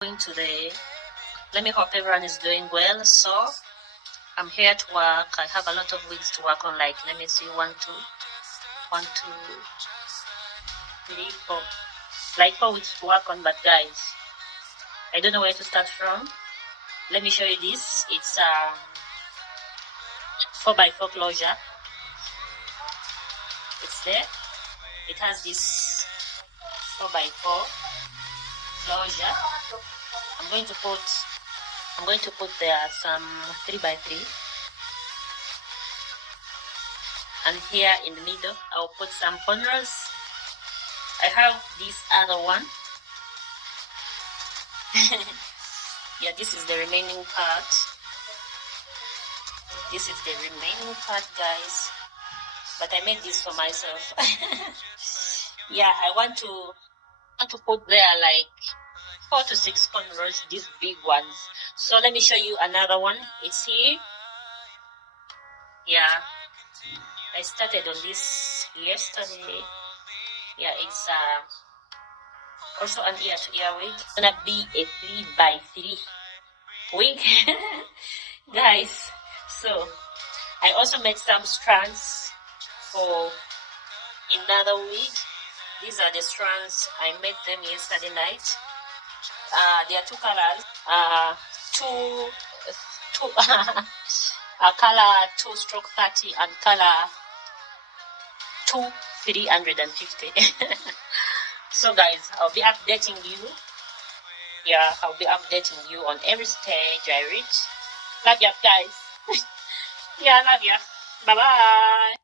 Going to the let me hope everyone is doing well. So I'm here to work. I have a lot of wigs to work on, like let me see, one, two, three, four, like 4 wigs to work on. But guys, I don't know where to start from. Let me show you this. It's 4x4 closure. It's there. It has this 4x4 closure. I'm going to put there some 3x3, and here in the middle I'll put some corners. I have this other one. Yeah, this is the remaining part. This is the remaining part, guys. But I made this for myself. Yeah, I want to put there like 4 to 6 corners, these big ones. So let me show you another one. It's here. Yeah, I started on this yesterday. Yeah, it's also an ear-to-ear wig. It's gonna be a 3x3 wig. Guys, so I also made some strands for another wig. These are the strands. I made them yesterday night. There are 2 colors. Two color 2/30 and color 350. So guys, I'll be updating you. Yeah, I'll be updating you on every stage I reach. Love you guys. Yeah, love you. Bye bye.